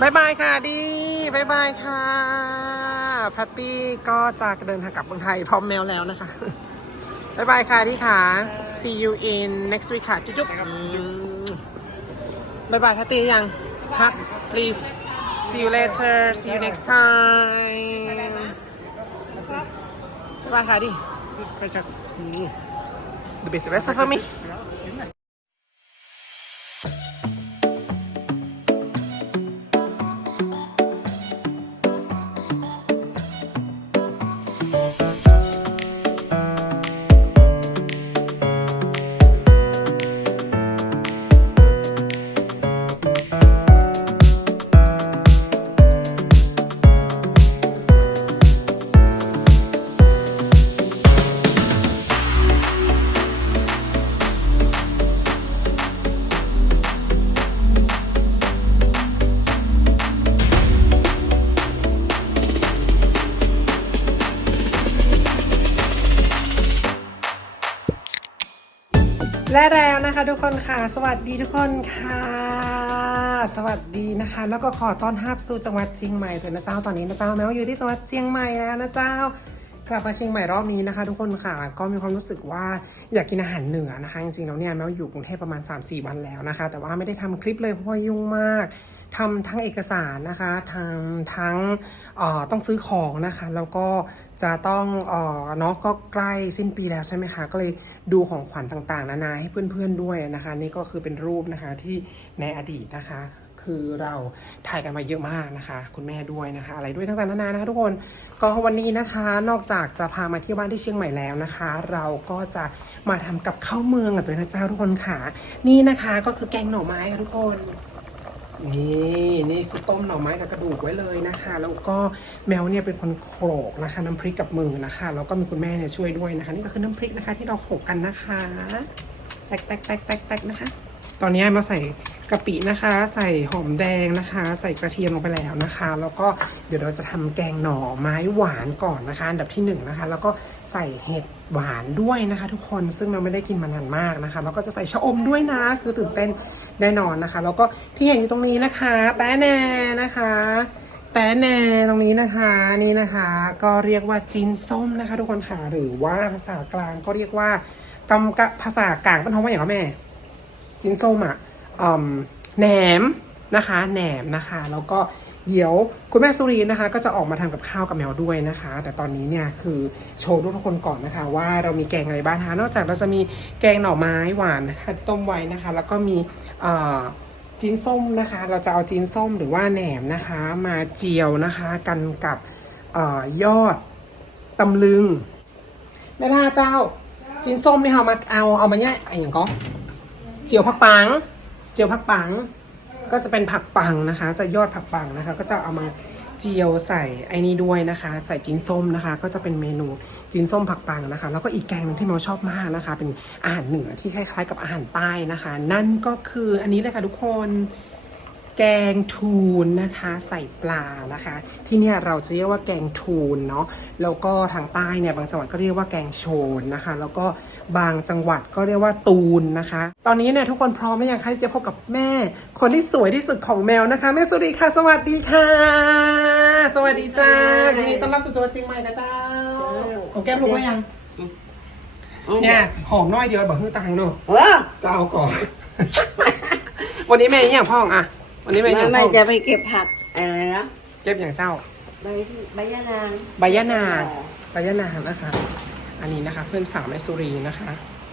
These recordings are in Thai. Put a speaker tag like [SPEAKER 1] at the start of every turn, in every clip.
[SPEAKER 1] บายบายค่ะดีบายบายค่ะพัตตี้ก็จะเดินทางกลับเมืองไทยพร้อมแมวแล้วนะคะบายบายค่ะดีค่ะ see you in next week ค่ะจุ๊บจุ๊บอืมบายบายพัตตี้ยังฮัก please see you later see you next time บายบายค่ะดิอืม the best best for me และแล้วนะคะทุกคนค่ะ สวัสดีทุกคนค่ะ สวัสดีนะคะ แล้วก็ขอต้อนรับสู่จังหวัดเชียงใหม่เลยนะเจ้าตอนนี้นะเจ้าแม้วอยู่ที่จังหวัดเชียงใหม่แล้วนะเจ้ากลับมาเชียงใหม่รอบนี้นะคะ ทุกคนค่ะก็มีความรู้สึกว่าอยากกินอาหารเหนือนะคะจริงๆแล้วเนี่ยแม้วอยู่กรุงเทพประมาณ 3-4 วันแล้วนะคะ แต่ว่าไม่ได้ทำคลิปเลยเพราะว่ายุ่งมาก ทำทั้งเอกสารนะคะทางทั้งต้องซื้อของนะคะ แล้วก็จะต้องเอ่อเนาะก็ใกล้สิ้นปีแล้วใช่ไหมคะ ก็เลยดูของขวัญต่างๆ นานาให้เพื่อนๆด้วยนะคะ นี่ก็คือเป็นรูปนะคะที่ในอดีตนะคะ คือเราถ่ายกันมาเยอะมากนะคะ คุณแม่ด้วยนะคะ อะไรด้วยต่างๆนานานะคะทุกคนก็วันนี้นะคะนอกจากจะพามาเที่ยวบ้านที่เชียงใหม่แล้วนะคะ เราก็จะมาทำกับข้าวเมืองกันตัวนะเจ้าทุกคนค่ะ นี่นะคะก็คือแกงหน่อไม้ค่ะทุกคน นี่นี่คือต้มหน่อไม้กับกระดูกไว้เลยนะคะ แล้วก็แมวเนี่ยเป็นคนโขลกนะคะ น้ำพริกกับมือนะคะ แล้วก็มีคุณแม่เนี่ยช่วยด้วยนะคะ นี่ก็คือน้ำพริกนะคะ ที่เราโขลกกันนะคะแตกแตกแตกแตกแตกนะคะ ตอนนี้มาใส่กะปินะคะ ใส่หอมแดงนะคะ ใส่กระเทียมลงไปแล้วนะคะ แล้วก็เดี๋ยวเราจะทำแกงหน่อไม้หวานก่อนนะคะ อันดับที่หนึ่งนะคะ แล้วก็ใส่เห็ดหวานด้วยนะคะ ทุกคนซึ่งเราไม่ได้กินมานานมากนะคะ แล้วก็จะใส่ชะอมด้วยนะ คือตื่นเต้น แน่นอนนะคะ แล้วก็ที่เห็นอยู่ตรงนี้นะคะ แต้แน่นะคะ แต่แน่ตรงนี้นะคะนี่นะคะ ก็เรียกว่าจินส้มนะคะ ทุกคนค่ะหรือว่าภาษากลางก็เรียกว่ากำกะภาษากลางเป็นท้องว่าอย่างไรแม่จินส้มอะอแหนมนะคะแหนมนะคะ แล้วก็ เดี๋ยวคุณแม่สุรีนะคะ ก็จะออกมาทำกับข้าวกับแมวด้วยนะคะ แต่ตอนนี้เนี่ยคือโชว์ทุกคนก่อนนะคะ ว่าเรามีแกงอะไรบ้างนะคะนอกจากเราจะมีแกงหน่อไม้หวานนะคะต้มไว้นะคะ แล้วก็มีจีนส้มนะคะ เราจะเอาจีนส้มหรือว่าแหนมนะคะ มาเจียวนะคะกันกับออยอดตำลึงแม่ท่าเจ้าจีนส้มนี่เอามาเอาเอามาเนี่ยไอ้อย่างก็เจียวผักปัง เจียวผักปัง ก็จะเป็นผักปังนะคะ จะยอดผักปังนะคะ ก็จะเอามาเจียวใส่ไอ้นี่ด้วยนะคะ ใส่จีนส้มนะคะ ก็จะเป็นเมนูจีนส้มผักปังนะคะ แล้วก็อีกแกงหนึงที่เราชอบมากนะคะ เป็นอาหารเหนือที่คล้ายๆ กับอาหารใต้นะคะ นั่นก็คืออันนี้เลยค่ะทุกคนแกงทูนนะคะใส่ปลานะคะ ที่เนี่ยเราจะเรียกว่าแกงทูนเนาะแล้วก็ทางใต้เนี่ยบางจังหวัดก็เรียกว่าแกงโชนนะคะ แล้วก็ บางจังหวัดก็เรียกว่าตูนนะคะ ตอนนี้เนี่ยทุกคนพร้อมหรือยังคะที่จะพบกับแม่ คนที่สวยที่สุดของแมวนะคะ แม่สุรีค่ะ สวัสดีค่ะ สวัสดีจ้ายินดีต้อนรับสู่จังหวัดเชียงใหม่นะเจ้าของแก้มรู้ว่ายังเนี่ยหอมน้อยเดียวบอกฮือตังค์ดู
[SPEAKER 2] เออ
[SPEAKER 1] จะเอาก่อนวันนี้แม่ยังพ่องอะวันนี้แม่ยัง
[SPEAKER 2] ไม่
[SPEAKER 1] พ่อง
[SPEAKER 2] จะไปเก็บผักอะไรนะ
[SPEAKER 1] เก็บอย่างเจ้า
[SPEAKER 2] ใบใบยะนาง
[SPEAKER 1] ใบยะนางใบยะนางนะคะ อันนี้นะคะ เพื่อนสาวแม่สุรีนะคะ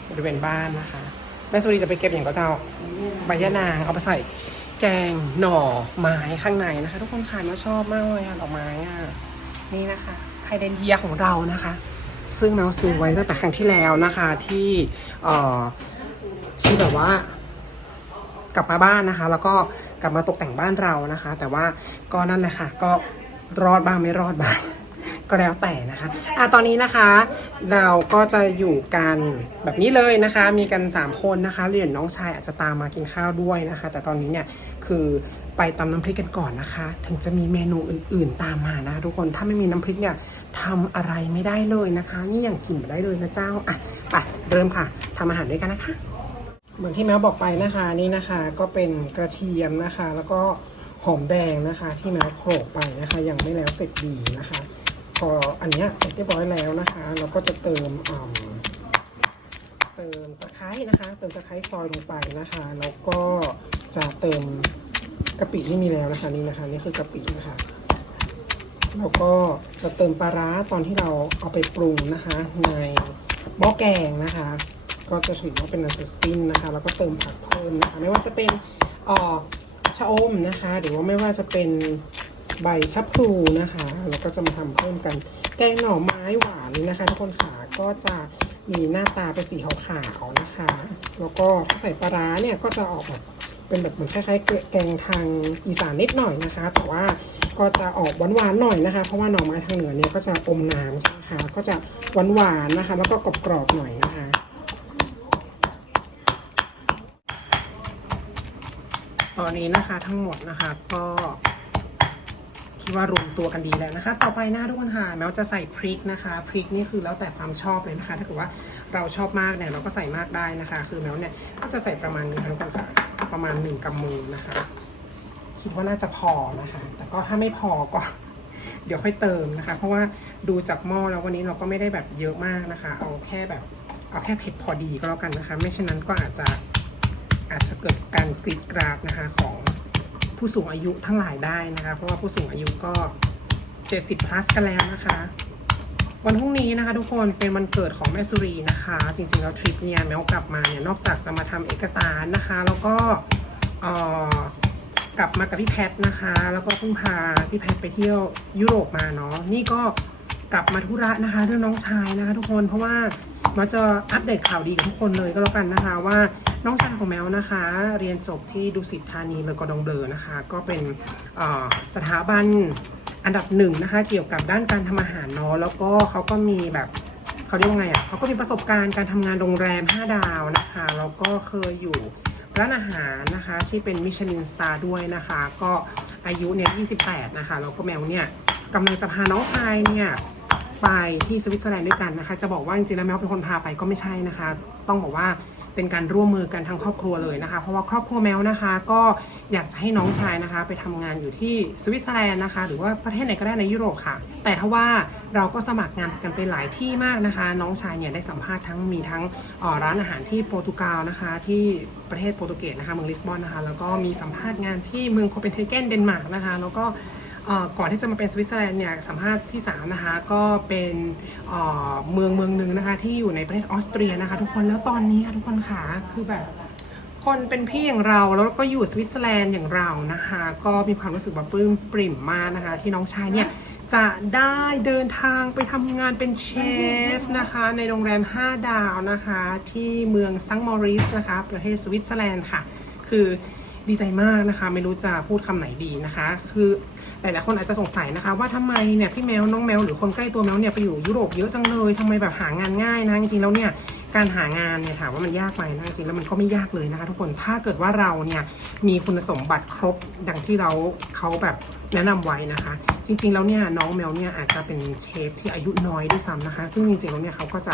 [SPEAKER 1] บริเวณบ้านนะคะแม่สุรีจะไปเก็บอย่างก็เจ้าใบยะนางเอาไปใส่แกงหน่อไม้ข้างในนะคะ ทุกคนค่ะน่าชอบมากเลยอะดอกไม้อะนี่นะคะไฮเดนเยียของเรานะคะ ซึ่งเราซื้อไว้ตั้งแต่ครั้งที่แล้วนะคะที่เอ่อที่แบบว่ากลับมาบ้านนะคะ แล้วก็กลับมาตกแต่งบ้านเรานะคะ แต่ว่าก็นั่นแหละค่ะ ก็รอดบ้างไม่รอดบ้าง ก็แล้วแต่นะคะอะตอนนี้นะคะ เราก็จะอยู่กันแบบนี้เลยนะคะ มีกัน 3 คนนะคะเรียญน้องชายอาจจะตามมากินข้าวด้วยนะคะ แต่ตอนนี้เนี่ยคือไปตำน้ำพริกกันก่อนนะคะ ถึงจะมีเมนูอื่นๆตามมานะทุกคนถ้าไม่มีน้ำพริกเนี่ยทำอะไรไม่ได้เลยนะคะ นี่อย่างกินไม่ได้เลยนะเจ้าอะไปเริ่มค่ะทำอาหารด้วยกันนะคะ เหมือนที่แมวบอกไปนะคะนี่นะคะ ก็เป็นกระเทียมนะคะ แล้วก็หอมแดงนะคะ ที่แมวโขลกไปนะคะ ยังไม่แล้วเสร็จดีนะคะ พออันเนี้ยเสร็จเรียบร้อยแล้วนะคะ เราก็จะเติมเติมตะไคร้นะคะ เติมตะไคร้ซอยลงไปนะคะ แล้วก็จะเติมกะปิที่มีแล้วนะคะนี่นะคะนี่คือกะปินะคะแล้วก็จะเติมปลาร้าตอนที่เราเอาไปปรุงนะคะ ในหม้อแกงนะคะ ก็จะถือว่าเป็นอันเสร็จสิ้นนะคะ แล้วก็เติมผักเพิ่มนะคะ ไม่ว่าจะเป็นอ่อชะอมนะคะ หรือว่าไม่ว่าจะเป็น ใบชะพลูนะคะแล้วก็จะมาทำเพิ่มกัน แกงหน่อไม้หวานนี่นะคะทุกคนค่ะก็จะมีหน้าตาเป็นสีขาวๆนะคะ แล้วก็ใส่ปลาร้าเนี่ยก็จะออกแบบเป็นแบบเหมือนคล้ายๆแกงทางอีสานนิดหน่อยนะคะ แต่ว่าก็จะออกหวานๆหน่อยนะคะ เพราะว่าหน่อไม้ทางเหนือเนี่ยก็จะอมน้ำใช่ไหมคะก็จะหวานๆนะคะ แล้วก็กรอบๆหน่อยนะคะตอนนี้นะคะทั้งหมดนะคะก็ คิดว่ารวมตัวกันดีแล้วนะคะ ต่อไปหน้าทุกคนค่ะแม้วจะใส่พริกนะคะพริกนี่คือแล้วแต่ความชอบเลยนะคะ ถ้าเกิดว่าเราชอบมากเนี่ยเราก็ใส่มากได้นะคะ คือแม้วเนี่ยก็จะใส่ประมาณนี้ทุกคนค่ะประมาณหนึ่งกำมือนะคะ คิดว่าน่าจะพอนะคะ แต่ก็ถ้าไม่พอก็เดี๋ยวค่อยเติมนะคะ เพราะว่าดูจากหม้อแล้ววันนี้เราก็ไม่ได้แบบเยอะมากนะคะ เอาแค่แบบเอาแค่เผ็ดพอดีก็แล้วกันนะคะ ไม่เช่นนั้นก็อาจจะอาจจะเกิดการกรีดกราดนะคะของ ผู้สูงอายุทั้งหลายได้นะคะ เพราะว่าผู้สูงอายุก็70 plus กันแล้วนะคะ วันพรุ่งนี้นะคะ ทุกคนเป็นวันเกิดของแม่สุรีนะคะ จริงๆแล้วทริปเนี่ยแมวกลับมาเนี่ยนอกจากจะมาทำเอกสารนะคะ แล้วก็เอ่อกลับมากับพี่แพทนะคะ แล้วก็เพิ่งพาพี่แพทไปเที่ยวยุโรปมาเนาะนี่ก็กลับมาธุระนะคะเรื่องน้องชายนะคะ ทุกคนเพราะว่ามาจะอัปเดตข่าวดีกับทุกคนเลยก็แล้วกันนะคะว่า น้องชายของแมวนะคะ เรียนจบที่ดุสิตธานีเลอกอดองเบลอนะคะ ก็เป็นสถาบันอันดับหนึ่งนะคะ เกี่ยวกับด้านการทำอาหารเนาะแล้วก็เขาก็มีแบบเขาเรียกว่าไงอะเขาก็มีประสบการณ์การทำงานโรงแรม 5 ดาวนะคะแล้วก็เคยอยู่ร้านอาหารนะคะที่เป็นมิชลินสตาร์ด้วยนะคะ ก็อายุเนี่ย 28 นะคะแล้วก็แมวเนี่ยกำลังจะพาน้องชายเนี่ยไปที่สวิตเซอร์แลนด์ด้วยกันนะคะ จะบอกว่าจริงๆแล้วแมวเป็นคนพาไปก็ไม่ใช่นะคะ ต้องบอกว่า เป็นการร่วมมือกันทั้งครอบครัวเลยนะคะ เพราะว่าครอบครัวแมวนะคะ ก็อยากจะให้น้องชายนะคะ ไปทำงานอยู่ที่สวิตเซอร์แลนด์นะคะ หรือว่าประเทศไหนก็ได้ในยุโรปค่ะ แต่ถ้าว่าเราก็สมัครงานกันไปหลายที่มากนะคะ น้องชายเนี่ยได้สัมภาษณ์ทั้งมีทั้งออร้านอาหารที่โปรตุเกสนะคะ ที่ประเทศโปรตุเกสนะคะเมืองลิสบอนนะคะแล้วก็มีสัมภาษณ์งานที่เมืองโคเปนเฮเกนเดนมาร์กนะคะ แล้วก็ ก่อนที่จะมาเป็นสวิตเซอร์แลนด์เนี่ยสัมภาษณ์ที่3นะคะก็เป็นเมืองเมืองหนึ่งนะคะที่อยู่ในประเทศออสเตรียนะคะ ทุกคนแล้วตอนนี้ทุกคนค่ะคือแบบคนเป็นพี่อย่างเราแล้วก็อยู่สวิตเซอร์แลนด์อย่างเรานะคะ ก็มีความรู้สึกแบบปลื้มปริ่มมากนะคะ ที่น้องชายเนี่ยจะได้เดินทางไปทำงานเป็นเชฟนะคะ ในโรงแรม 5 ดาวนะคะ ที่เมืองซังมอริสนะคะ ประเทศสวิตเซอร์แลนด์ค่ะ คือดีใจมากนะคะ ไม่รู้จะพูดคำไหนดีนะคะ คือ หลายๆคนอาจจะสงสัยนะคะ ว่าทำไมเนี่ยพี่แมวน้องแมวหรือคนใกล้ตัวแมวเนี่ยไปอยู่ยุโรปเยอะจังเลยทำไมแบบหางานง่ายนะจริงๆแล้วเนี่ยการหางานเนี่ยถามว่ามันยากไหมนะจริงๆแล้วมันก็ไม่ยากเลยนะคะ ทุกคนถ้าเกิดว่าเราเนี่ยมีคุณสมบัติครบดังที่เราเขาแบบแนะนำไว้นะคะ จริง ๆ แล้วเนี่ยน้องแมวเนี่ยอาจจะเป็นเชฟที่อายุน้อยด้วยซ้ำนะคะ ซึ่งจริงๆแล้วเนี่ยเขาก็จะ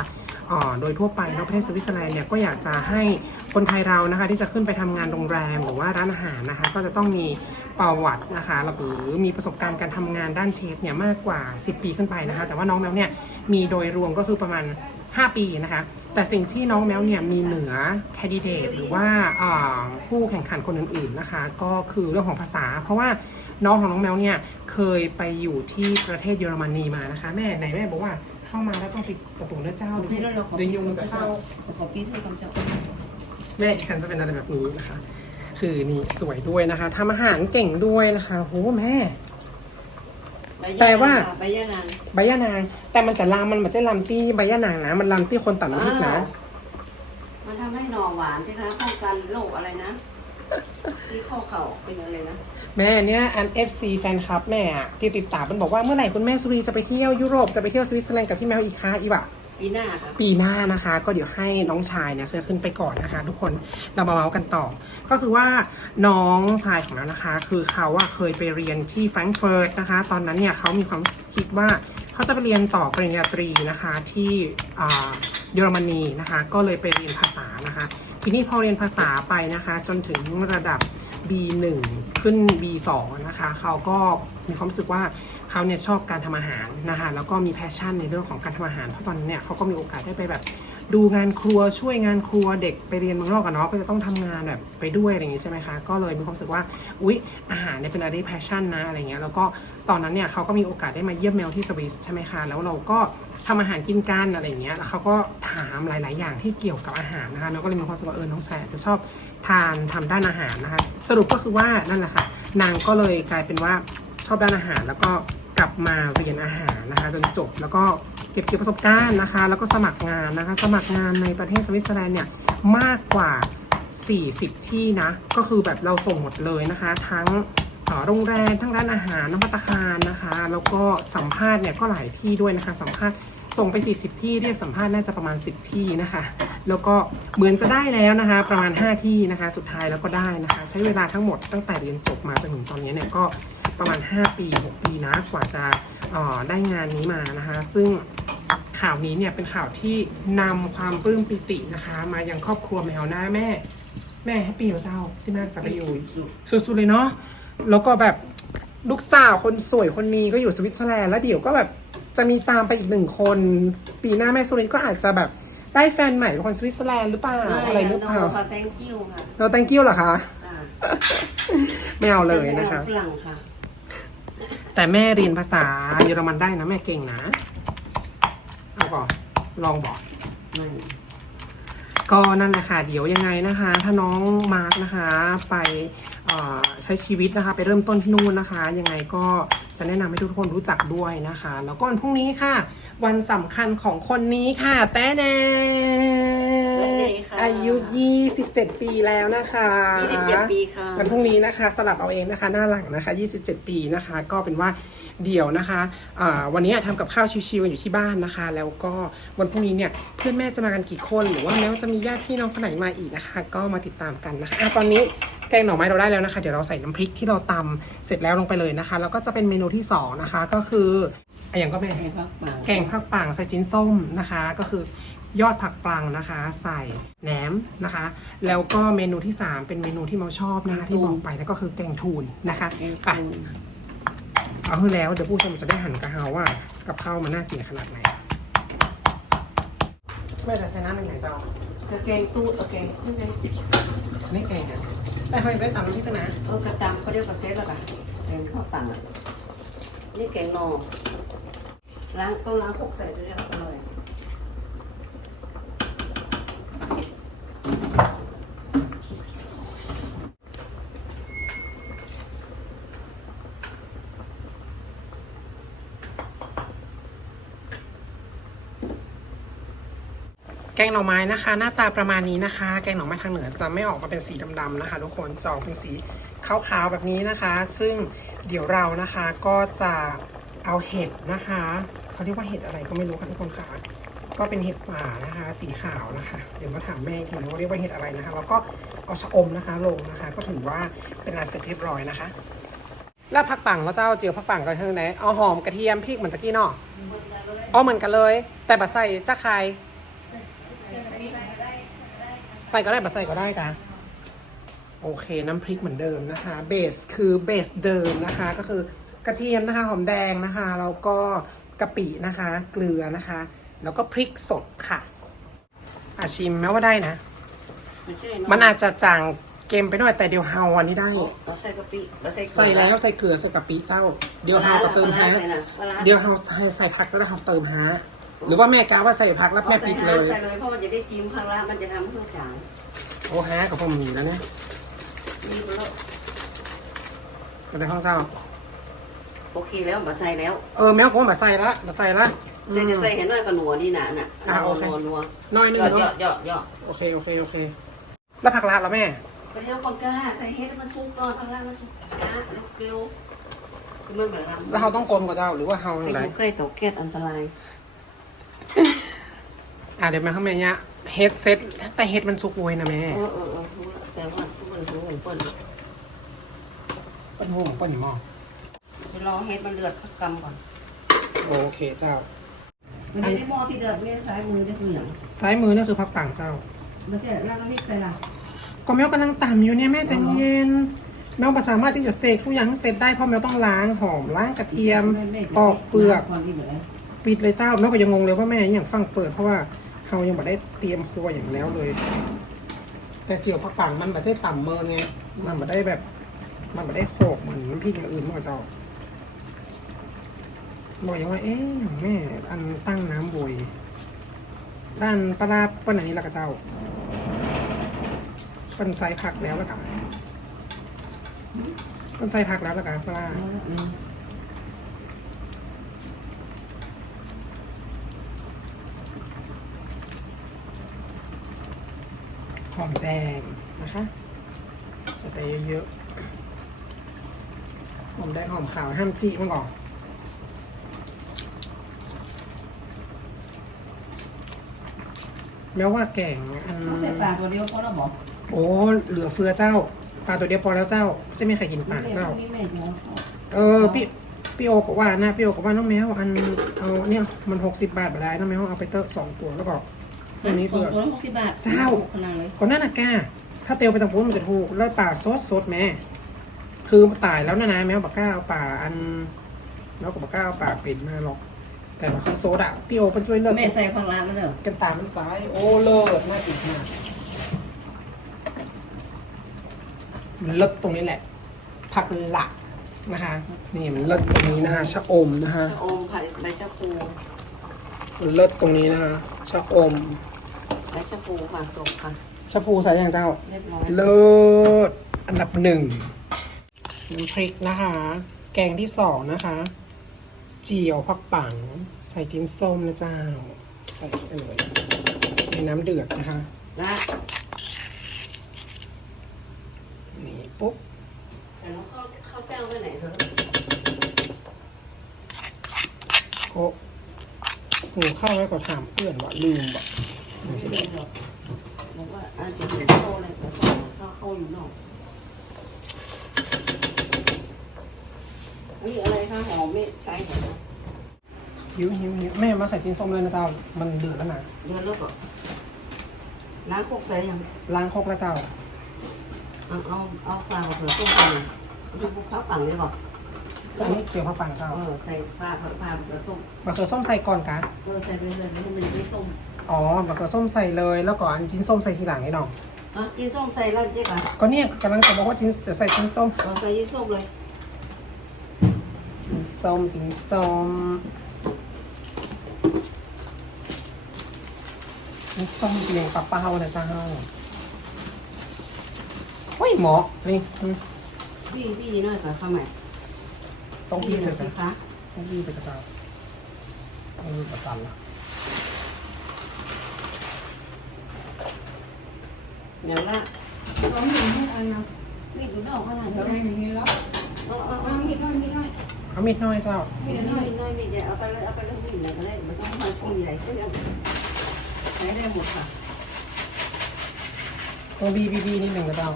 [SPEAKER 1] โดยทั่วไปแล้วประเทศสวิตเซอร์แลนด์เนี่ยก็อยากจะให้คนไทยเรานะคะ ที่จะขึ้นไปทำงานโรงแรมหรือว่าร้านอาหารนะคะ ก็จะต้องมีประวัตินะคะหรือมีประสบการณ์การทำงานด้านเชฟเนี่ยมากกว่า 10 ปีขึ้นไปนะคะ แต่ว่าน้องแมวเนี่ยมีโดยรวมก็คือประมาณ 5 ปีนะคะ แต่สิ่งที่น้องแมวเนี่ยมีเหนือแคนดิเดตหรือว่าผู้แข่งขันคนอื่นๆนะคะ ก็คือเรื่องของภาษา เพราะว่าน้องของน้องแมวเนี่ยเคยไปอยู่ที่ประเทศเยอรมนีมานะคะ แม่ไหนแม่บอกว่า เข้ามาแล้วต้องปิดประตูเนื้อเจ้าเดี๋ยว
[SPEAKER 2] พี่แล้วเราขอ
[SPEAKER 1] เดี๋ยวยุงจะเข้า
[SPEAKER 2] ขอพี่ช่วยกำจัด
[SPEAKER 1] แม่ดิฉันจะเป็นอะไรแบบนี้นะคะ คือนี่สวยด้วยนะคะทำอาหารเก่งด้วยนะคะโหแม่ แต่ว่า
[SPEAKER 2] ใบยานาง
[SPEAKER 1] ใบยานางแต่มันจะลามมันไม่ใช่ลำตี้ใบยานางนะมันลำตี้คนต่ำน้ำพริกนะ
[SPEAKER 2] มันทำให้หน่อหวานใช่ไหมป้องกันโรคอะไรนะ ที่ข้อเข่าเป็นอะไรนะ
[SPEAKER 1] แม่เนี่ยอัน FC แฟนคลับแม่อะที่ติดตามมันบอกว่าเมื่อไหร่คุณแม่สุรีจะไปเที่ยวยุโรปจะไปเที่ยวสวิตเซอร์แลนด์กับพี่แมวอีกคะอีวะ
[SPEAKER 2] ปีหน้าค่ะ
[SPEAKER 1] ปีหน้านะคะ ก็เดี๋ยวให้น้องชายเนี่ยขึ้นไปก่อนนะคะ ทุกคนเรามาเมาส์กันต่อ ก็คือว่าน้องชายของเรานะคะ คือเขาอะเคยไปเรียนที่แฟรงก์เฟิร์ตนะคะ ตอนนั้นเนี่ยเขามีความคิดว่าเขาจะไปเรียนต่อปริญญาตรีนะคะที่อ่าเยอรมนีนะคะ ก็เลยไปเรียนภาษานะคะ ทีนี้พอเรียนภาษาไปนะคะ จนถึงระดับ B1 ขึ้น B2 นะคะ เขาก็มีความรู้สึกว่าเขาเนี่ยชอบการทำอาหารนะคะ แล้วก็มีแพชชั่นในเรื่องของการทำอาหาร เพราะตอนนี้เนี่ยเขาก็มีโอกาสได้ไปแบบ ดูงานครัวช่วยงานครัวเด็กไปเรียนเมืองนอกกันเนาะก็จะต้องทำงานแบบไปด้วยอะไรอย่างงี้ใช่ไหมคะก็เลยมีความรู้สึกว่าอุ๊ยอาหารเนี่ยเป็นอะไรที่แพชชั่นนะอะไรเงี้ยแล้วก็ตอนนั้นเนี่ยเขาก็มีโอกาสได้มาเยี่ยมแมวที่สวิสใช่ไหมคะแล้วเราก็ทำอาหารกินกันอะไรเงี้ยแล้วเขาก็ถามหลาย ๆ อย่างที่เกี่ยวกับอาหารนะคะแล้วก็เลยมีความรู้สึกว่าเออน้องชายอาจจะชอบทานทำด้านอาหารนะคะ สรุปก็คือว่านั่นแหละค่ะ นางก็เลยกลายเป็นว่าชอบด้านอาหารแล้วก็กลับมาเรียนอาหารนะคะจนจบแล้วก็ เก็บเกี่ยวประสบการณ์นะคะ แล้วก็สมัครงานนะคะ สมัครงานในประเทศสวิตเซอร์แลนด์เนี่ยมากกว่า 40 ที่นะ ก็คือแบบเราส่งหมดเลยนะคะ ทั้งโรงแรมทั้งร้านอาหารน้ำพัตคารนะคะ แล้วก็สัมภาษณ์เนี่ยก็หลายที่ด้วยนะคะ สัมภาษณ์ส่งไป 40 ที่เรียกสัมภาษณ์น่าจะประมาณ 10 ที่นะคะ แล้วก็เหมือนจะได้แล้วนะคะ ประมาณ 5 ที่นะคะ สุดท้ายแล้วก็ได้นะคะ ใช้เวลาทั้งหมดตั้งแต่เรียนจบมาจนถึงตอนนี้เนี่ยก็ ประมาณ 5 ปี 6 ปีนะกว่าจะเอ่อได้งานนี้มานะคะ ซึ่งข่าวนี้เนี่ยเป็นข่าวที่นำความปลื้มปิตินะคะ มายังครอบครัวแมวหน้าแม่ แม่แฮปปี้กับเศร้าที่น่าจะไปอยู่สุดๆเลยเนาะแล้วก็แบบลูกสาวคนสวยคนนี้ก็อยู่สวิตเซอร์แลนด์แล้วเดี๋ยวก็แบบจะมีตามไปอีกหนึ่งคน ปีหน้าแม่สุรินทร์ก็อาจจะแบบได้แฟนใหม่เป็นคนสวิตเซอร์แลนด์หรือเปล่าอะไรหรือเปล่า
[SPEAKER 2] ค่ะ thank you ค่ะ
[SPEAKER 1] เรา thank you เหรอคะ
[SPEAKER 2] อ่า
[SPEAKER 1] ไม่เอาเลยนะคะ
[SPEAKER 2] ฝรั่งค่ะ
[SPEAKER 1] แต่แม่เรียนภาษาเยอรมันได้นะแม่เก่งนะเอาก่อนลองบอกก็นั่นแหละค่ะ เดี๋ยวยังไงนะคะ ถ้าน้องมาร์กนะคะไปใช้ชีวิตนะคะ ไปเริ่มต้นที่นู่นนะคะ ยังไงก็จะแนะนำให้ทุกคนรู้จักด้วยนะคะ แล้วก็วันพรุ่งนี้ค่ะ วันสำคัญของคนนี้ค่ะ แต้แนอายุ 27 ปีแล้วนะคะ
[SPEAKER 2] ยี่สิบเจ็ดปีค่ะ
[SPEAKER 1] วันพรุ่งนี้นะคะ สลับเอาเองนะคะ หน้าหลังนะคะ 27 ปีนะคะ ก็เป็นว่าเดี๋ยวนะคะอ่าวันนี้ทำกับข้าวชิวๆอยู่ที่บ้านนะคะ แล้วก็วันพรุ่งนี้เนี่ยเพื่อนแม่จะมากันกี่คน หรือว่าแม้ว่าจะมีญาติพี่น้องคนไหนมาอีกนะคะ ก็มาติดตามกันนะคะอะตอนนี้แกงหน่อไม้เราได้แล้วนะคะ เดี๋ยวเราใส่น้ำพริกที่เราตำเสร็จแล้วลงไปเลยนะคะ แล้วก็จะเป็นเมนูที่สองนะคะ ก็คือ อะอย่างก็แม่
[SPEAKER 2] ให้พักปาก
[SPEAKER 1] แกงผักปังใส่จิ้นส้มนะคะ ก็คือยอดผักปังนะคะ ใส่แหนมนะคะ แล้วก็เมนูที่ 3 เป็นเมนูที่เราชอบนะคะ ที่บอกไปแล้วก็คือแกงทูนนะคะ
[SPEAKER 2] แกง
[SPEAKER 1] ไป
[SPEAKER 2] ทูน
[SPEAKER 1] เอาขึ้นแล้วเดี๋ยวผู้ชมจะได้หันกระเฮาว่ากับข้าวมันน่ากินขนาดไหนแม่จะใส่น้ำเป็นไงเจ้า
[SPEAKER 2] จะแกงตูดเอาแกงขึ้นไง
[SPEAKER 1] ไม่แกงนะแต่ทำไมไม่ได้ตำน้ำพริกกันนะ
[SPEAKER 2] เออกระตำเขาเรียกกระเจ๊แล้วค่ะแกงข้าวตังอะ นี่แกงนอล้างต้องล้างพวกใส่ด้วยแล้วอร่อย
[SPEAKER 1] แกงหน่อไม้นะคะ หน้าตาประมาณนี้นะคะ แกงหน่อไม้ทางเหนือจะไม่ออกมาเป็นสีดำๆนะคะ ทุกคนจะออกเป็นสี ขาวๆแบบนี้นะคะ ซึ่งเดี๋ยวเรานะคะก็จะเอาเห็ดนะคะเขาเรียกว่าเห็ดอะไรก็ไม่รู้ค่ะทุกคนค่ะก็เป็นเห็ดป่านะคะ สีขาวนะคะ เดี๋ยวมาถามแม่ทีนะว่าเรียกว่าเห็ดอะไรนะคะแล้วก็เอาชะอมนะคะลงนะคะ ก็ถือว่าเป็นอันเสร็จเรียบร้อยนะคะ แล้วผักปังแล้วเจ้าเจียวผักปังกันทางไหนเอาหอมกระเทียมพริกเหมือนตะกี้เนาะเอาเหมือนกันเลย แต่บะใส่จะใครใส่ก็ได้บะใส่ก็ได้กะ โอเคน้ำพริกเหมือนเดิมนะคะ เบสคือเบสเดิมนะคะ ก็คือกระเทียมนะคะหอมแดงนะคะแล้วก็กะปินะคะ เกลือนะคะ แล้วก็พริกสดค่ะอาชิมแม้ว่าได้นะ
[SPEAKER 2] ไม่ใช่
[SPEAKER 1] มันอาจจะจางเกมไปหน่อยแต่เดี๋ยวเฮาอันนี้ได้
[SPEAKER 2] เราใส่กะปิเราใส่เกลือ
[SPEAKER 1] ใส่แล้วใส่เกลือใส่กะปิเจ้า เดี๋ยวเฮาก็เติมฮะ
[SPEAKER 2] ปลาร้าใส่น่ะปลาร้า
[SPEAKER 1] เดี๋ยวเฮาให้ใส่ผักซะแล้วเฮาเติมฮะหรือว่าแม่กาว่าใส่ผักแล้วแม่ปิดเลย
[SPEAKER 2] ใส่เลยเพราะมันจะได้จิ้มข้างล่างมันจะทำให้ทุกอย่าง
[SPEAKER 1] โอ้ฮะกับผมมีแล้วเนี่ย
[SPEAKER 2] นี่ก็แล้ว
[SPEAKER 1] ก็ในห้องเจ้า
[SPEAKER 2] โอเคแล้วมาใส่แล้ว
[SPEAKER 1] เออแมวผมมาใส่ละมาใส่ละอืม
[SPEAKER 2] แต่จะใส่เห็นหน่อยกับหนัวนี่นะน่ะ
[SPEAKER 1] อ่าโอเค
[SPEAKER 2] นัวนัว
[SPEAKER 1] น้อยหนึง
[SPEAKER 2] เยอะ
[SPEAKER 1] เนาะ
[SPEAKER 2] เยอะเยอะเยอะ
[SPEAKER 1] โอเคโอเคโอเค แล้วผักลาดแล้วแม่
[SPEAKER 2] ก็เดี๋ยวก่อนก้าใส่เฮ็ดให้มันสุกก่อนข้างล่างมันสุกนะแล้วเกลียวคือมันเหมือนกัน
[SPEAKER 1] แล้วเราต้องกลมกับเจ้าหรือว่าเรา
[SPEAKER 2] ใส่
[SPEAKER 1] ไหน
[SPEAKER 2] ลูกเกยเต่าแก๊สอันตราย
[SPEAKER 1] อะเดี๋ยวแม่ข้างแม่เนี่ยเฮ็ดเซ็ตแต่เฮ็ดมันสุกโวยนะแม่
[SPEAKER 2] เออเออเออรู้ละแต่ว่าทุกค นรู้เหมือนเปิ้ล
[SPEAKER 1] เป็นห่วงป้นอยู่หม้อ
[SPEAKER 2] เดี๋ยวรอเฮ็ดมันเดือดสักกำก่อน
[SPEAKER 1] โอเคเจ้า
[SPEAKER 2] มันไม่ได้หม้อที่เดือดนี่ใช้มือได้คืออย่าง
[SPEAKER 1] ซ้ายมือนี่คือผักปังเจ้า
[SPEAKER 2] ไม่ใช่แล้วก็นี่ใส่ละ
[SPEAKER 1] ก็แม่กำลังตำอยู่เนี่ยแม่ใจเย็นแมวสามารถที่จะเสกทุกอย่างเสร็จได้เพราะแมวต้องล้างหอมล้างกระเทียมปอกเปลือกปิดเลยเจ้าแม่ก็ยังงงเลยว่าแม่อย่างฟังเปิดเพราะว่าเขายังไม่ได้เตรียมครัวอย่างแล้วเลย แต่เจียวผักปังมันไม่ใช่ต่ำเมินไง มันไม่ได้แบบ มันไม่ได้โขกเหมือนน้ำพริกอย่างอื่นมั้งเจ้าบอกอย่างว่าเอ๊ะอย่างแม่ อันตั้งน้ำบวยด้านปลาร้าป้นอันนี้ละกะเจ้าเป็นใส่ผักแล้วละกันเป็นใส่ผักแล้วละกันปลาร้า
[SPEAKER 2] อืม
[SPEAKER 1] หอมแดงนะคะใส่ไปเยอะๆหอมแดงหอมขาวห้ามจีมันก่อนแม้ว่าแกงอัน
[SPEAKER 2] ใส่ปลาตัวเดียวพอแล้วบอก
[SPEAKER 1] โอ้เหลือเฟือเจ้าปลาตัวเดียวพอแล้วเจ้า จะไม่ใครกินปลาเจ้า
[SPEAKER 2] นี่แม่เดียว
[SPEAKER 1] เออพี่พี่โอบอกว่านะพี่โอบอกว่าน้องแมวอันเอาเนี่ยมันหกสิบบาทไปได้น้องแมวเอาไปเตอะสองตัวแล้วก็ อันนี้เผื่อ
[SPEAKER 2] ตัวละหกสิบบาท
[SPEAKER 1] เจ้า
[SPEAKER 2] ขนาดเลย
[SPEAKER 1] คนนั้นน่ะแกถ้าเตียวไปทางพุ้นมันจะถูก แล้วป่าซดสดแม่ คือตายแล้วนะนะแมวบักก้าเอาป่าอันแมวกับบักก้าเอาป่าเป็ดมาหรอก แต่ว่าคือโซดอะพี่โอเป็นช่วยเลิก
[SPEAKER 2] แม่ใส่ข้างล่างแล้วเด้อ
[SPEAKER 1] กันตามมันซ้าย โอ้เลิศน่าติดมากมันเลิศตรงนี้แหละ ผักหลักนะคะ นี่มันเลิศตรงนี้นะคะชะอมนะคะ
[SPEAKER 2] ชะอมผัดใบชะพู
[SPEAKER 1] มันเลิศตรงนี้นะคะชะอม
[SPEAKER 2] ใบชะพูค่ะตรงค่ะ
[SPEAKER 1] ชะพูใส่อย่างเจ้า
[SPEAKER 2] เรียบร้อย
[SPEAKER 1] เลิศอันดับหนึ่งน้ำพริกนะคะ แกงที่สองนะคะ เจียวผักปัง ใส่จิ้นส้มนะเจ้า ใส่ไปเลยในน้ำเดือดนะคะ
[SPEAKER 2] นะ
[SPEAKER 1] นี่ปุ๊บ
[SPEAKER 2] แต่เราเข้าเข้าเจ้าไปไหนเถอะ
[SPEAKER 1] โอ้หูเข้าไว้ก็ถามเพื่อนว่าลืมบอกไม่ ใช่
[SPEAKER 2] ไม่
[SPEAKER 1] เลย
[SPEAKER 2] หรอกบอกว่าอาจจะเห็นเข้าอะไรแต่เข้าเข้าอยู่นอกนี่อะไรคะหอมไม่ใช้เหรอ
[SPEAKER 1] หิวหิวหิวแม่มาใส่จิ้นส้มเลยนะเจ้า มันเดือดแล้วนะ
[SPEAKER 2] เดือนแล้วก็น้ำโคกใส่ยัง
[SPEAKER 1] ล้างครกแล้วเจ้า
[SPEAKER 2] เอาเอาเอาปลาเขือต้มไปดูพวกข้าวปั่นเลยก่อน
[SPEAKER 1] จานนี้เจียวผักปังเจ้า
[SPEAKER 2] เออใส่ปลาปลาปลาเขือต้ม
[SPEAKER 1] มะเขือส้มใส่ก่อนกะ
[SPEAKER 2] เออใส่ไปเลยมันมันไม่ส้ม
[SPEAKER 1] อ๋อมะเขือส้มใส่เลย แล้วก็อันจิ้นส้มใส่ทีหลังนี่น้อง
[SPEAKER 2] อะกินส้มใส่แล้วเจ๊ก่ะ
[SPEAKER 1] ก็เนี่ยกำลังจะบอกว่าจิ้นจะใส่จิ้นส้ม
[SPEAKER 2] เราใส่ยี่ส้มเลย
[SPEAKER 1] จิ้นส้มจิ้นส้มจิ้นส้มเปลี่ยนปลาเป้านะเจ้าเฮ้ยหมอนี่อืม
[SPEAKER 2] พี่พี่น้อยกับข้าวใหม่
[SPEAKER 1] ต้องพี่เลย
[SPEAKER 2] สิ
[SPEAKER 1] จ้ะ
[SPEAKER 2] คะ
[SPEAKER 1] ต้องพี่ไปกระเจ้าเออประตันละ
[SPEAKER 2] เดี๋ยวละต้องมีให้เอาเนะมีดูดอกขนาดนี้
[SPEAKER 3] มีแล้ว
[SPEAKER 2] เอาเอา
[SPEAKER 3] เอา
[SPEAKER 2] เอา
[SPEAKER 3] มีดน้อยมีดน้อย
[SPEAKER 1] เอามีดน้อยเจ้า
[SPEAKER 2] มีน้อยน้อยมีจะเอาไปเลยเอาไปเลยมีอะไรก็ได้ไม่ต้องมาคุยอะไรสักอาใช้ได้หมดค่ะ
[SPEAKER 1] ต้องบีบีบีนิดหนึ่งนะเจ้า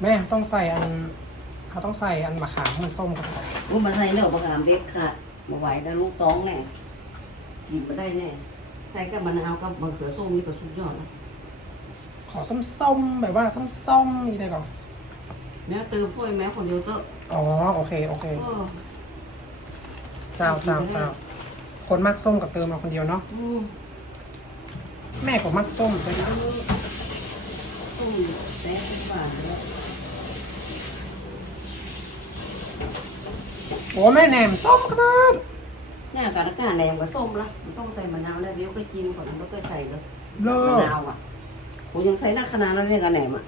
[SPEAKER 1] แม่ต้องใส่อันเขาต้องใส่อันมะขามมันส้มกัน
[SPEAKER 2] กูมาใส่เนื้อมะขามเด็ดค่ะมาไหวแล้วลูกต้องแน่กินมาได้แน่ ใส่กับมะนาวกับมะเขือส้มนี่ก็สุดยอดนะ
[SPEAKER 1] ขอส้มๆ แบบว่าส้มๆนี่ได้ก่อน
[SPEAKER 2] แม่เติมถ้วยแม่คนเดียวก็
[SPEAKER 1] อ๋อ โอเค โอเค
[SPEAKER 2] เออ
[SPEAKER 1] เจ้าเจ้าเจ้าคนมักส้มกับเติมมาคนเดียวเนาะ
[SPEAKER 2] อืม
[SPEAKER 1] แม่ก็มักส้มใช่ไหม
[SPEAKER 2] ส้มแซ่บหวานแล้ว
[SPEAKER 1] โอ้แม่แหนมส้มขนาด
[SPEAKER 2] เนี่ยการกาแหนมกับส้มละมันต้องใส่มะนาวแล้วเดี๋ยวก็จิ้มก่อนแล้วก็ใส่เลย
[SPEAKER 1] เลิ
[SPEAKER 2] มะ
[SPEAKER 1] ศ
[SPEAKER 2] นาวอะกูยังใส่หน้าขนาดแล้วเนี่ยกระแหนมอะ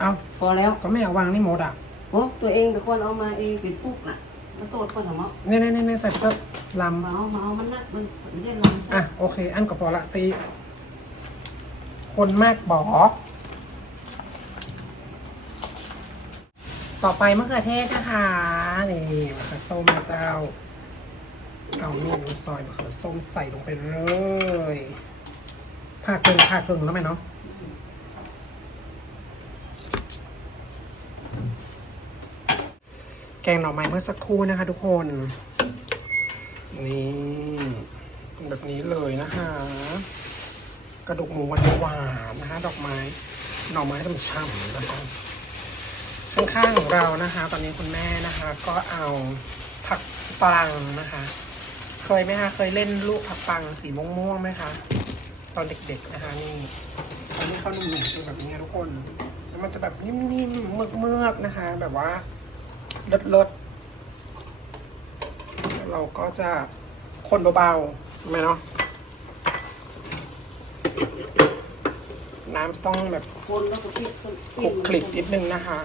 [SPEAKER 1] เอา
[SPEAKER 2] พอแล้ว
[SPEAKER 1] ก็แม่เอาวางนี่หมดอะ
[SPEAKER 2] โอ้ตัวเองเป็นคนเอามาเองเป็นปุ๊กน่ะแล้วโตดคนทำเอา
[SPEAKER 1] เนี่ยเนี่ยเนี่ยใส่เพิ่มลำ
[SPEAKER 2] มาเอามาเอามันนักมันไม่ได้ลำ
[SPEAKER 1] อะ โอเค อันก็พอละตี คนมากบอต่อไปมะเขือเทศนะคะ นี่มะเขือส้มนะเจ้า เอาเมนูซอยมะเขือส้มใส่ลงไปเลยผ่าเกึ่งผ่าเกึ่งแล้วไหมเนาะแกงหน่อไม้เมื่อสักครู่นะคะทุกคน นี่แบบนี้เลยนะคะ กระดูกหมูหวานๆนะคะ ดอกไม้ หน่อไม้ช่ำนะคะข้างๆของเรานะคะ ตอนนี้คุณแม่นะคะ ก็เอาผักปังนะคะ เคยไหมคะ เคยเล่นลูกผักปังสีม่วงๆไหมคะ ตอนเด็กๆนะคะนี่ตอนนี้เขาหนุ่มๆเป็นแบบนี้ทุกคนแล้วมันจะแบบนิ่มๆเมือกๆนะคะ แบบว่าลดๆเราก็จะคนเบาๆใช่ไหมเนาะน้ำต้องแบบ
[SPEAKER 2] คนแล้วก็คลิกค
[SPEAKER 1] ลุกคลิกนิดนึงนะคะ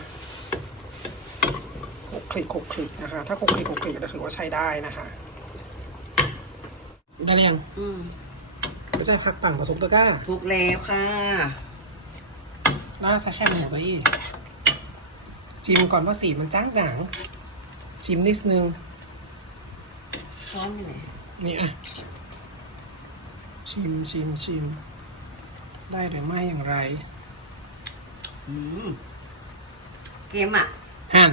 [SPEAKER 1] คลุกคลิกคลุกคลิกนะคะ ถ้าคลุกคลิกคลุกคลิกก็ถือว่าใช้ได้นะคะ ได้หรือยัง
[SPEAKER 2] อืม
[SPEAKER 1] ไม่ใช่พักต่างผสมตะกร้า
[SPEAKER 2] ถูกแล้วค่ะ
[SPEAKER 1] ล่าดใส่แค่หมูไปอีกชิมก่อนว่าสีมันจ้างหนังชิมนิดนึง
[SPEAKER 2] ช้อนที่ไหน
[SPEAKER 1] นี่อะ ชิมชิมชิม ได้หรือไม่อย่างไร
[SPEAKER 2] อืมเกมอะ
[SPEAKER 1] หั่น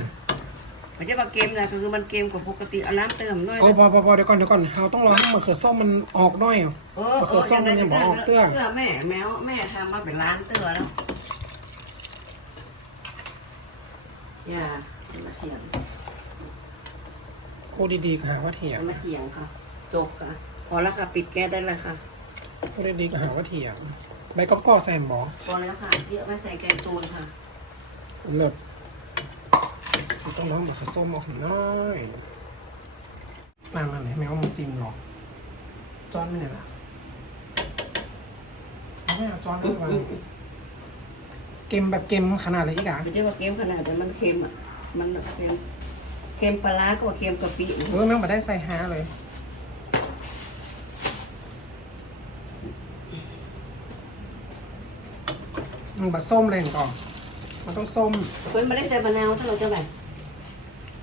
[SPEAKER 2] ไม่ใช่ว่าเกมนะก็คือมันเกมกว่าปกติเอาน้ำเติมหน่อย
[SPEAKER 1] โอ้พอพอพอเดี๋ยวก่อนเดี๋ยวก่อนเราต้องรอให้มะเขือส้มมันออกหน่อย
[SPEAKER 2] เออ
[SPEAKER 1] มะเขือส้มมันยังบอกออกเตื้อ
[SPEAKER 2] เตื้อแม่แมวแม่ทำมาเป็นร้านเตื้อแล้วอย่าจะมาเถียง
[SPEAKER 1] พูดดีๆก็หาว่าเถียง
[SPEAKER 2] จะมาเถียงค่ะจบค่ะพอแล้วค่ะปิดแก๊สได้เลยค่ะ
[SPEAKER 1] พูดดีๆก็หาว่าเถียงใบกอบก่อใส่หมอ
[SPEAKER 2] พอแล้วค่ะเดี๋ยวมาใส่แกงตูนค่ะ
[SPEAKER 1] เลิศ ต้องร้องมะเขือส้มออกหน่อยมามาไหนแมวมันจิ้มหรอกจอนไม่ไหนล่ะไม่เอาจอนได้ไหมเกมแบบเกมขนาดอะไรอีกอะ
[SPEAKER 2] ไม่ใช่ว่าเค็มขนาดแต่มันเค็มอะ มันแบบเค็ม เค็มปลาร้าก็ว่าเค็มกะปิ
[SPEAKER 1] เออแม่งมาได้ใส่ฮาเลยมันบะส้มเลยก่อนมันต้องส้ม
[SPEAKER 2] คนไม่ได้ใส่มะนาวถ้าเราจะแบบ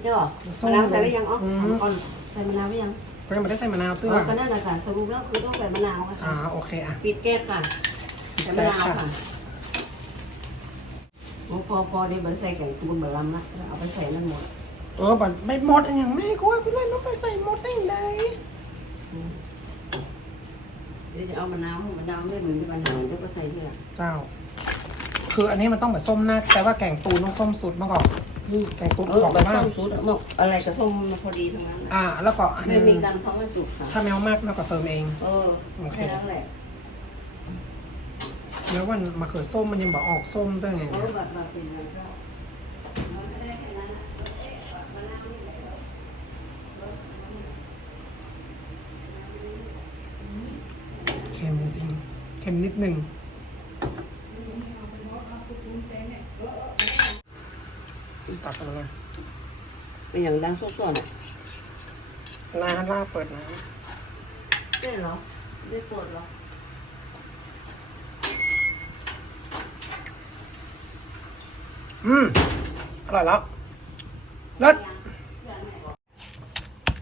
[SPEAKER 2] เดี๋ยว
[SPEAKER 1] ส้
[SPEAKER 2] มะ
[SPEAKER 1] ม
[SPEAKER 2] นาวใส่หรือยังอ๋อ
[SPEAKER 1] อืม
[SPEAKER 2] ถามก่อนใส่มะนาวหรือยัง
[SPEAKER 1] ก็ยังไม่ได้ใส่มะนาว
[SPEAKER 2] เอ
[SPEAKER 1] เตื้อ
[SPEAKER 2] อก็นั่นแหละค่ะสรุปแล้วคือต้องใส่มะนาวค่ะ
[SPEAKER 1] อ่าโอเคอะ
[SPEAKER 2] ปิดแก๊สค่ะใส่มะนาวค่ะโอ้พอพอเดี๋ยวมันใส่แกงตูนเหมือนลำนะเอาไปใส่นั่นหมด
[SPEAKER 1] เออบัดไม่หมดอันอย่างแม่กูว่าพี่เล่นต้องไปใส่หมดได้ยังไง
[SPEAKER 2] เดี๋ยวจะเอามะนาวมะนาวไม่เหมือนที่ปัญหาเดี๋ยวก็ใส่ที่หลัง
[SPEAKER 1] เจ้า คืออันนี้มันต้องแบบส้มหน้าแต่ว่าแกงตูนต้องส้มสุดมาก่อน แกงตูน
[SPEAKER 2] เออ
[SPEAKER 1] ของ
[SPEAKER 2] แบบ
[SPEAKER 1] มา
[SPEAKER 2] ส้
[SPEAKER 1] ก
[SPEAKER 2] มสุดอะบอกอะไรกับส้มมันพอดีทั้งนั้นอะ
[SPEAKER 1] อ่า แล้วก็อัน
[SPEAKER 2] ไม่
[SPEAKER 1] นี้
[SPEAKER 2] มีการท้องไม่สุกค่ะ
[SPEAKER 1] ถ้าแมวมากแล้วก็เติมเอง
[SPEAKER 2] เออ
[SPEAKER 1] โอเค
[SPEAKER 2] แค่นั้นแหละ
[SPEAKER 1] แล้วมันมะเขือส้มมันยังบอกออกส้มได้ไง
[SPEAKER 2] เอ
[SPEAKER 1] เนี่
[SPEAKER 2] อยแบบแบบเป็นอย่างนั้นก็มันก็ได้แค่นั้นอะเอ๊ะแบบมะนาวนี่แหละ
[SPEAKER 1] เค็มจริงๆเค็มนิดนึง ตักกันเลย
[SPEAKER 2] เป็นอย่างดังสุกๆอะ
[SPEAKER 1] น้าล่าเปิดน้
[SPEAKER 2] ได้เหรอ ได้เปิดเหรอำ
[SPEAKER 1] อืมอร่อยแล้วเลิศ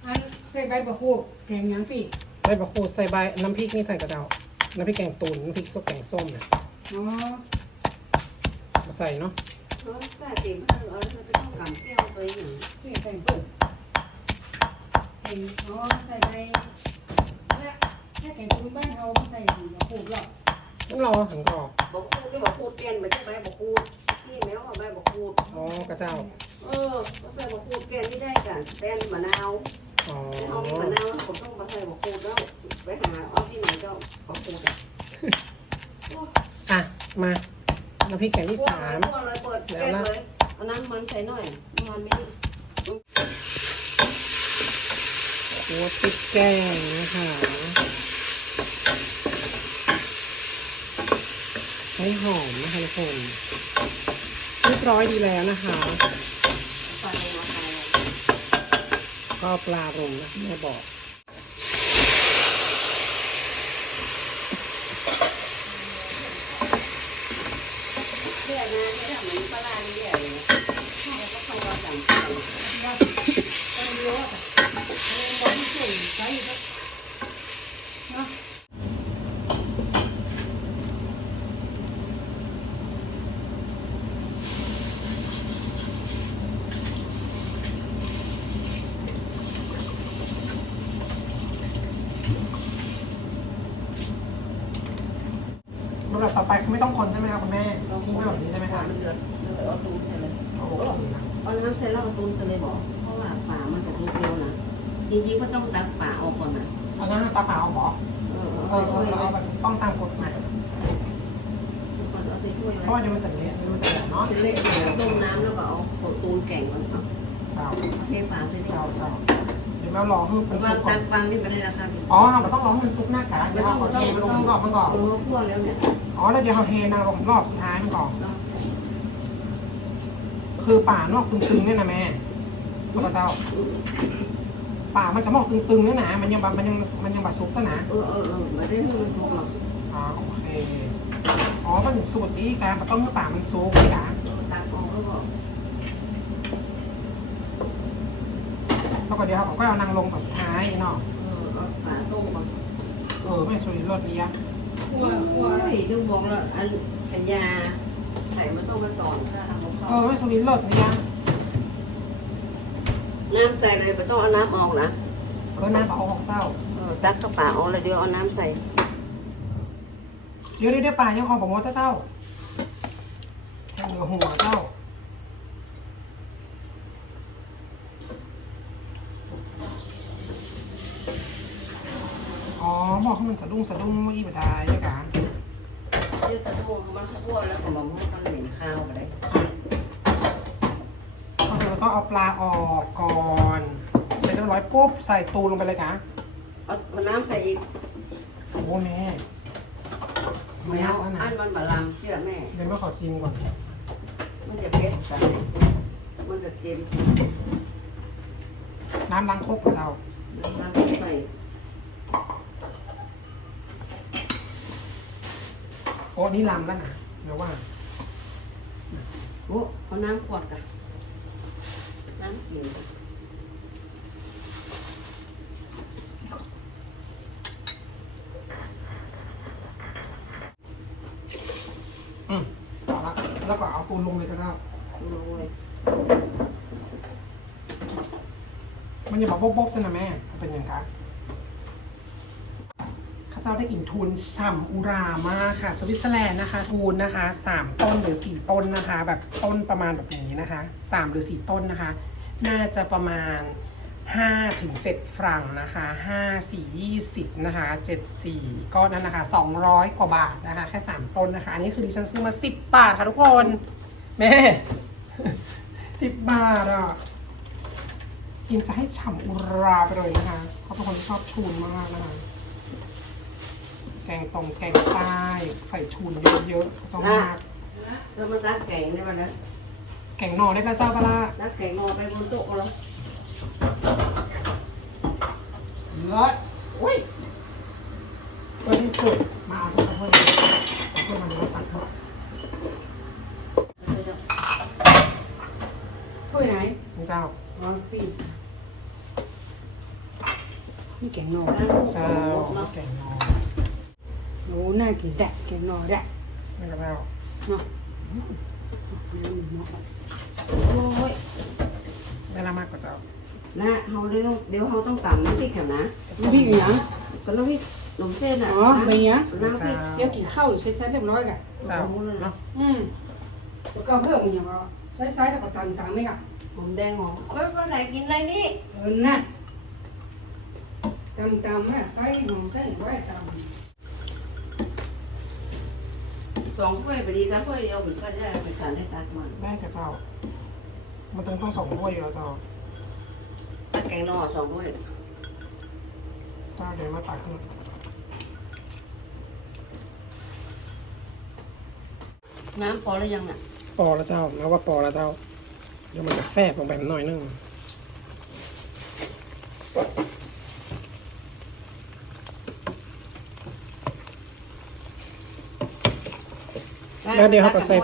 [SPEAKER 3] อันใส่ใบบักคูแกงหยังพี่
[SPEAKER 1] ได้บะคูใส่ใบน้ำพริกนี่ใส่กระเจ้าน้ำพริกแกงตูนน้ำพริกส้มแกงส้มเนี่ย
[SPEAKER 3] อ๋อ
[SPEAKER 1] มาใส่เนาะ
[SPEAKER 2] เออแต่เต็มบ้านเราแล้วไม่ต้องกำแก้วไปอย่าง
[SPEAKER 3] พี่ใส่เปิดแกงอ๋อใส่ใบและถ้าแกงตุ้นบ้านเขาไม่ใส่บักคูหรอก
[SPEAKER 1] ต้องรอถึงก่อน
[SPEAKER 2] บอกคูดด้วยบอกคูดเปลี่ยนไปจากใบบอกคูดนี่แมวเอาใบบอกคูด
[SPEAKER 1] อ๋อกระเจ้า
[SPEAKER 2] เออก็ใส่บอกคูดแกนไม่ได้กันแป้นมะนาว
[SPEAKER 1] อ๋อ
[SPEAKER 2] เอามีมะนาวผมต้องมาใส่บอกคูดแล้วไปหาเอาที่ไหนก็บอกคูดอะ
[SPEAKER 1] อะมา น้ำพริกแกงที่สาม
[SPEAKER 2] คั่วเลยเปิดแก๊สเลยเอาน้ำมันใส่หน่อยน้ำมันไม่ได้
[SPEAKER 1] หัวพริกแกงนะคะให้หอมนะคะทุกคนเรียบร้อยดีแล้วนะคะ
[SPEAKER 2] ใส่ลงมาใส่
[SPEAKER 1] ก็ปลาลงนะแม่บอก
[SPEAKER 2] เพื่อนนะไม่ทำเหมือนปลาร้านี่เลยแล้วก็เข้ามาสั่งใส่
[SPEAKER 3] ต้นเยอะอะเอาบอลส่งใส่ครับเนาะ
[SPEAKER 1] ไปคือไม่ต้องคนใช่ไหมคะคุณแม่ทิ้งไว้แบบนี้ใช่ไหมคะ
[SPEAKER 2] มันเดือดเดือดเอาตูนใส่เลย
[SPEAKER 1] โอ
[SPEAKER 2] เออ
[SPEAKER 1] เคนะ
[SPEAKER 2] เอาน้ำใส่แล้วเอาตูนใส่เลยบอกเพราะว่าป่ามันจะสุกเร็วนะจริงๆก็ต้องตักป่าออกก่อนนะ
[SPEAKER 1] เอาน้ำตาเปล่าเหรอ
[SPEAKER 2] เออ
[SPEAKER 1] เอ
[SPEAKER 2] เอา
[SPEAKER 1] อ
[SPEAKER 2] ใส่
[SPEAKER 1] เอ
[SPEAKER 2] ถ้วย
[SPEAKER 1] อ
[SPEAKER 2] ไว้
[SPEAKER 1] เอาแบบต้องตามกฎหมาย
[SPEAKER 2] เอาใส่ถ้วย
[SPEAKER 1] เพราะ
[SPEAKER 2] ไว้
[SPEAKER 1] ว่าเดี๋ยวมันจะเละเดี๋ยวมันจะแหลมเนาะ
[SPEAKER 2] เล็กๆเดี๋ยวต้มน้ำแล้วก็เอาเอาตูนแก่งมันเอา
[SPEAKER 1] เจ้า
[SPEAKER 2] เทป่าใส่ดิ
[SPEAKER 1] เจ้าเจ้าเดี๋ยวแม่รอให้มัน
[SPEAKER 2] วา
[SPEAKER 1] สุ
[SPEAKER 2] ง
[SPEAKER 1] กก่อ
[SPEAKER 2] ตั
[SPEAKER 1] น
[SPEAKER 2] กวางที่ไปได้ราคาพี่
[SPEAKER 1] อ๋อเราต้องรอให้มันสุกหน้ากากเดี๋ยวเอาขอเทมันลงก่อนมันก่อน
[SPEAKER 2] เออคั่วแล้วเนี่ย
[SPEAKER 1] อ๋อแล้วเดี๋ยวเอาเทนางลงรอบสุดท้ายมันก่อนคือป่านอกตึงๆเนี่ยนะแม่พระเจ้าป่ามันจะมอกตึงๆเนี่ยนะมันยังแบบมันยังมันยังบาสุกตัวนะ
[SPEAKER 2] เออเออเออไม่ได้ให้มันสุกหรอก
[SPEAKER 1] อ๋อโอเคอ๋อมันสูตรจีการมันต้องเมื่อป่ามันสุกนี่นะ
[SPEAKER 2] เออตักออกแล้วก็
[SPEAKER 1] แล้วก็เดี๋ยวเขาก็เอานางลงต่อสุดท้ายเนาะ
[SPEAKER 2] เออเอาป่าต้มก่อน
[SPEAKER 1] เออไม่สุริรสดีอะ
[SPEAKER 3] คั่วคั่ว
[SPEAKER 2] โอ้ยถึงบอกแล้วอันกัญญาใส่มันต้องมาสอนถ้าทำของเขา
[SPEAKER 1] เออไม่สุริรสดีอะ
[SPEAKER 2] น้ำใส่เลยไม่ต้องเอาน้ำออกนะ
[SPEAKER 1] เออน้ำเปล่าของเจ้า
[SPEAKER 2] เออตักกระป๋าออกเลยเดี๋ยวเอาน้ำใส่
[SPEAKER 1] เดี๋ยวเดี๋ยวเดี๋ยวป่ายังของผมว่าเจ้าแค่เหนือหัวเจ้า อ๋อบอกให้ มันสะดุ้งสะดุ้งเมื่อกี้ไปได้ใช่ไหม
[SPEAKER 2] เดี๋ยวสะดุ้งมันคั่วแล้วก็มาให้มันเหม็นข้าวไปเลย
[SPEAKER 1] ก็คือต้องเอาปลาออกก่อนเสร็จเรียบร้อยปุ๊บใส่ตูนลงไปเลยกะ
[SPEAKER 2] เอาเอาน้ำใส่อีก
[SPEAKER 1] โอ้แม่
[SPEAKER 2] ไม่
[SPEAKER 1] ไม่ยา
[SPEAKER 2] เอา
[SPEAKER 1] กแล้ว
[SPEAKER 2] อั
[SPEAKER 1] นะ
[SPEAKER 2] นมันบาลามเชื่อแม่
[SPEAKER 1] เดี๋ยวมาขอจิ้มก่อน
[SPEAKER 2] มันจะเผ็ดใส่มันจะเค็ม
[SPEAKER 1] น้ำล้างครกกับเจ้า
[SPEAKER 2] น้ำใส่
[SPEAKER 1] โอ้นี่ลำแล้วนะเดี๋ยวว่า
[SPEAKER 2] โอ้เอาน้ำขวดกันน้ำกินกัน
[SPEAKER 1] อืมเอาละแล้วก็เอาตูนลงเลยก็ได้
[SPEAKER 2] โอ้ย
[SPEAKER 1] มันอย่าบอกบ๊อบๆด้วยนะแม่เป็นอย่างไรข้า เจ้าได้กลิ่นทูนฉ่ำอุรามากค่ะ สวิตเซอร์แลนด์นะคะทูนนะคะสามต้นหรือสี่ต้นนะคะ แบบต้นประมาณแบบนี้นะคะสามหรือสี่ต้นนะคะ น่าจะประมาณ5ถึง7ฟรังนะคะ5 4 20นะคะ7 4ก็นั่นนะคะ 200 กว่าบาทนะคะ แค่ 3 ต้นนะคะ อันนี้คือดิฉันซื้อมา 10 บาทค่ะทุกคนแม่10 บาทอะกินจะให้ฉ่ำอุราไปเลยนะคะเขาเป็นคนชอบชูนมากนะคะ แกงตรงแกงใต้ใส่ชูนเยอะๆเขาชอบมาก
[SPEAKER 2] แล้วมันตักแกงได้ไหมนะ
[SPEAKER 1] แกงหน่อได้พระเจ้าปะล่ะ
[SPEAKER 2] ตักแกงงอไปบนโต๊ะแล้ว
[SPEAKER 1] เลิศอุ้ยเพื่อที่สุดมาเอาเพื่อนเพื่อนเอาเพื่อนมาเนื้อตัดเถอะ
[SPEAKER 3] ถ้วยไหน
[SPEAKER 1] นี่เจ้า
[SPEAKER 3] อ๋อปีนี่แกงนอ
[SPEAKER 2] แล้วลูก
[SPEAKER 1] เจ้า
[SPEAKER 2] เนาะ
[SPEAKER 1] แกงหน่อ
[SPEAKER 3] โอ้น่ากินแต่แกงนอได้
[SPEAKER 1] นี่กระเจ้า
[SPEAKER 3] เนาะน้ำเนาะ
[SPEAKER 2] โอ้ย
[SPEAKER 1] ไม่ละมากกว่าเจ้า
[SPEAKER 2] นะเขาเดี๋ยวเดี๋ยวเขาต้องตำน้ำพริกกันนะ
[SPEAKER 3] น้ำพริกอีกอย่าง
[SPEAKER 2] ก็น้ำพริกขนมเส้นอะ
[SPEAKER 3] อ๋อเป็นอย่าง
[SPEAKER 2] น้ำพริก
[SPEAKER 3] เดี๋ยวกินข้าวเสร็จๆเรียบร้อยกัน
[SPEAKER 1] เจ้า
[SPEAKER 2] เนาะ
[SPEAKER 3] อืมแล้วก็เพิ่มอย่างว่าใช้ๆแล้วก็ตำตำไม่กับ
[SPEAKER 2] หอมแดงหอมเอ้ยวันไหนกินอะไรนี่
[SPEAKER 3] เออนั่นตำตำแม่ใส่หอมใส่ไว้ตำ
[SPEAKER 2] สองถ้วยพอดีครับถ้วยเดียวเหมือนกันได้ไปทานได้ตักมัน
[SPEAKER 1] ได้กับเจ้า มันต้องต้องสองถ้วยอยู่แล้วเจ้า
[SPEAKER 2] ตักแกงนอสองถ้วย
[SPEAKER 1] เจ้าเดี๋ยวมาตักขึ้น
[SPEAKER 2] น้ำพอแล้วยังน่ะ
[SPEAKER 1] ปอแล้วเจ้าแม้ว่าปอแล้วเจ้า เดี๋ยวมันจะแฟบลงไปหน่อยนึง แล้วเดี๋ยวเขาก็ใส่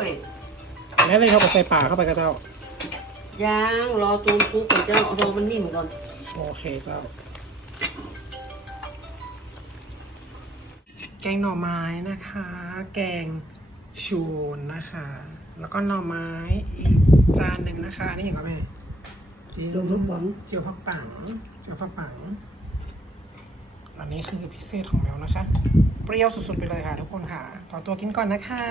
[SPEAKER 1] แล้วเลยเขาก็ใส่ป่าเข้าไปกับเจ้า
[SPEAKER 2] ยางรอตูนซุปก่อนเจ้ารอมันนิ่มก่อน
[SPEAKER 1] โอเคเจ้า แกงหน่อไม้นะคะ แกงชูนนะคะ แล้วก็หน่อไม้อีกจานหนึ่งนะคะอันนี่เห็นก็ไหมเจียว
[SPEAKER 3] รวมทุกวัน
[SPEAKER 1] เจียวผักปังเจียวผักปัง อันนี้คือพิเศษของแมวนะคะ เปรี้ยวสุดๆไปเลยค่ะทุกคนค่ะ ขอตัวกินก่อนนะคะ